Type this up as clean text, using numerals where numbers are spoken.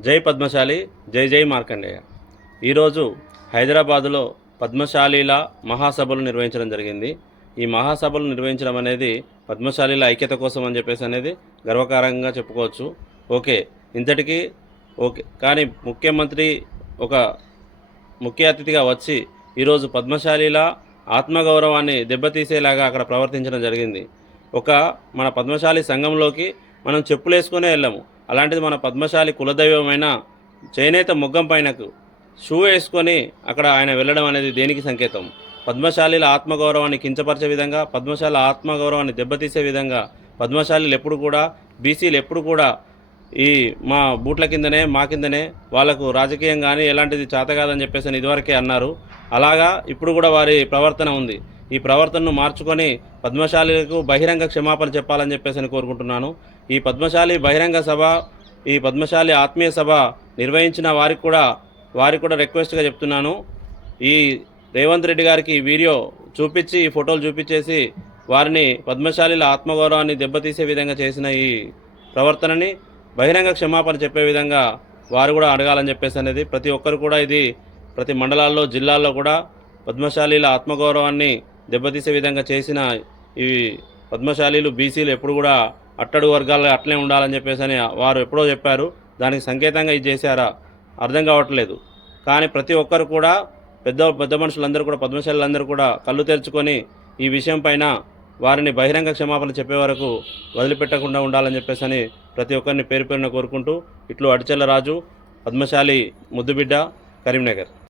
జై పద్మశాలి, జై జై మార్కండేయ. ఈరోజు హైదరాబాదులో పద్మశాలీల మహాసభలు నిర్వహించడం జరిగింది. ఈ మహాసభలు నిర్వహించడం అనేది పద్మశాలీల ఐక్యత కోసం అని చెప్పేసి అనేది గర్వకారంగా చెప్పుకోవచ్చు. ఓకే, ఇంతటికీ ఓకే. కానీ ముఖ్యమంత్రి ఒక ముఖ్య అతిథిగా వచ్చి ఈరోజు పద్మశాలీల ఆత్మగౌరవాన్ని దెబ్బతీసేలాగా అక్కడ ప్రవర్తించడం జరిగింది. మన పద్మశాలి సంఘంలోకి మనం చెప్పులేసుకునే వెళ్ళాము. అలాంటిది మన పద్మశాలి కులదైవమైన చేనేత మొగ్గం పైనకు షూ వేసుకొని అక్కడ ఆయన వెళ్ళడం అనేది దేనికి సంకేతం? పద్మశాలీల ఆత్మగౌరవాన్ని కించపరిచే విధంగా, పద్మశాల ఆత్మగౌరవాన్ని దెబ్బతీసే విధంగా పద్మశాలీలు ఎప్పుడు కూడా, బీసీలు ఎప్పుడు కూడా ఈ మా బూట్ల కిందనే, మా కిందనే, వాళ్లకు రాజకీయం కానీ ఎలాంటిది చేత కాదని చెప్పేసి అని ఇదివరకే అన్నారు. అలాగా ఇప్పుడు కూడా వారి ప్రవర్తన ఉంది. ఈ ప్రవర్తనను మార్చుకొని పద్మశాలీలకు బహిరంగ క్షమాపణ చెప్పాలని చెప్పేసి అని కోరుకుంటున్నాను. ఈ పద్మశాలి బహిరంగ సభ, ఈ పద్మశాలి ఆత్మీయ సభ నిర్వహించిన వారికి కూడా రిక్వెస్ట్గా చెప్తున్నాను. ఈ రేవంత్ రెడ్డి గారికి ఈ వీడియో చూపించి, ఈ ఫోటోలు చూపించేసి వారిని పద్మశాలీల ఆత్మగౌరవాన్ని దెబ్బతీసే విధంగా చేసిన ఈ ప్రవర్తనని బహిరంగ క్షమాపణ చెప్పే విధంగా వారు కూడా అడగాలని చెప్పేసి అనేది ప్రతి ఒక్కరు కూడా, ఇది ప్రతి మండలాల్లో, జిల్లాల్లో కూడా పద్మశాలీల ఆత్మగౌరవాన్ని దెబ్బతీసే విధంగా చేసిన ఈ పద్మశాలీలు, బీసీలు ఎప్పుడు కూడా అట్టడుగు వర్గాలు అట్లే ఉండాలని చెప్పేసి అని వారు ఎప్పుడో చెప్పారు. దానికి సంకేతంగా ఇది చేశారా అర్థం కావట్లేదు. కానీ ప్రతి ఒక్కరు కూడా, పెద్ద మనుషులందరూ కూడా, పద్మశాలీలందరూ కూడా కళ్ళు తెరుచుకొని ఈ విషయం పైన వారిని బహిరంగ క్షమాపణ చెప్పే వరకు వదిలిపెట్టకుండా ఉండాలని చెప్పేసి అని ప్రతి ఒక్కరిని పేరు పేరున కోరుకుంటూ, ఇట్లు అడిచెల్ల రాజు, పద్మశాలి ముద్దుబిడ్డ, కరీంనగర్.